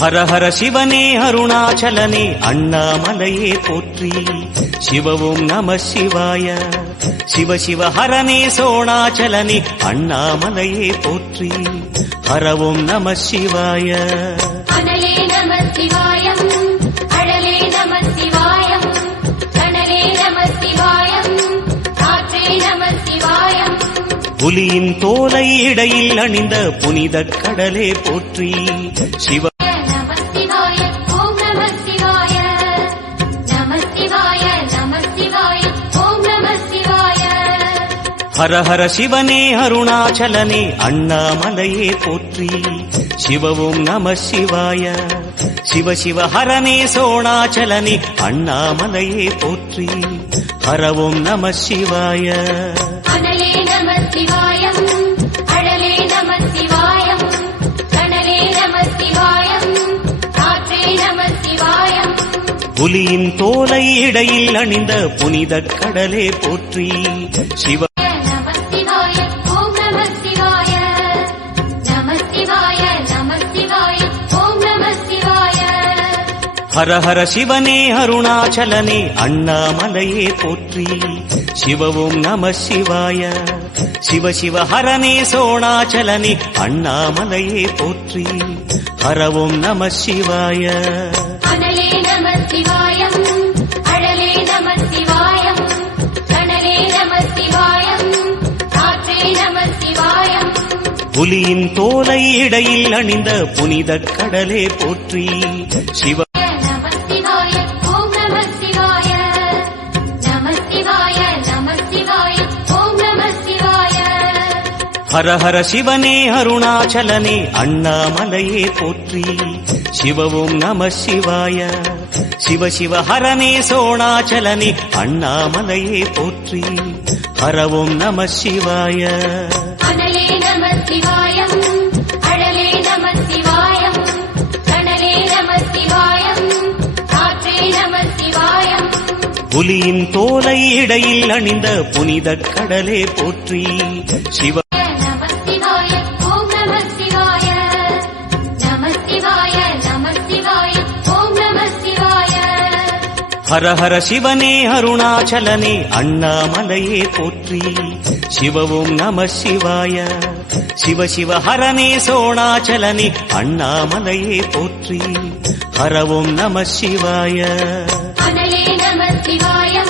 ஹர ஹர சிவனே அருணாச்சலனே அண்ணாமலையே போற்றி. சிவவும் நம சிவாய. சிவ சிவ ஹரனே சோணாச்சலனே அண்ணாமலையே போற்றி. ஹரவும் நம சிவாய. அனலே நம சிவாயம், அழலே நம சிவாயம், கனலே நம சிவாயம், காற்றே நம சிவாயம். புலியின் தோலை இடையில் அணிந்த புனித கடலே போற்றி. சிவ ஹர ஹர சிவனே அருணாச்சலனே அண்ணாமலையே போற்றி. சிவவும் நம சிவாய. சிவ சிவ ஹரனே சோணாச்சலனே அண்ணாமலையே போற்றி. ஹரவும் நம சிவாய. அனலே நம சிவாயம், அழலே நம சிவாயம், கனலே நம சிவாயம், காற்றே நம சிவாயம். புலியின் தோலை இடையில் அணிந்த புனித கடலே போற்றி. சிவ ஹர ஹர சிவனே அருணாச்சலனே அண்ணாமலையே போற்றி. சிவவும் நம சிவாய. சிவ சிவ ஹரனே சோணாச்சலனே அண்ணாமலையே போற்றி. ஹரவும் நம சிவாய. அனலே நம சிவாயம், அழலே நம சிவாயம், கனலே நம சிவாயம், காற்றே நம சிவாயம். புலியின் தோலை இடையில் அணிந்த புனித கடலே போற்றி. சிவ ஹர ஹர சிவனே அருணாச்சலனே அண்ணாமலையே போற்றி. சிவவும் நம சிவாய. சிவ சிவ ஹரனே சோணாச்சலனே அண்ணாமலையே போற்றி. ஹரவும் நம சிவாய. அனலே நம சிவாயம், அழலே நம சிவாயம், கனலே நம சிவாயம், காற்றே நம சிவாயம். புலியின் தோலை இடையில் அணிந்த புனித கடலே போற்றி. சிவ ஹர ஹர சிவனே அருணாச்சலனே அண்ணாமலையே போற்றி. சிவவும் நம சிவாய. சிவ சிவ ஹரனே சோணாச்சலனே அண்ணாமலையே போற்றி. ஹரவும் நம சிவாய. அனலே நம சிவாயம், அழலே நம சிவாயம், கனலே நம சிவாயம், காற்றே நம சிவாயம். புலியின் தோலை இடையில் அணிந்த புனித கடலே போற்றி. சிவ நம சிவாய, ஓம் நம சிவாய, நம சிவாய, நம சிவாய, ஓம் நம சிவாய. ஹர ஹர சிவனே அருணாச்சலனே அண்ணாமலையே போற்றி. சிவவும் நம சிவாய. சிவ சிவ ஹரனே சோணாச்சலனே அண்ணாமலையே போற்றி. ஹரவும் நம சிவாய. அனலே நம சிவாயம்,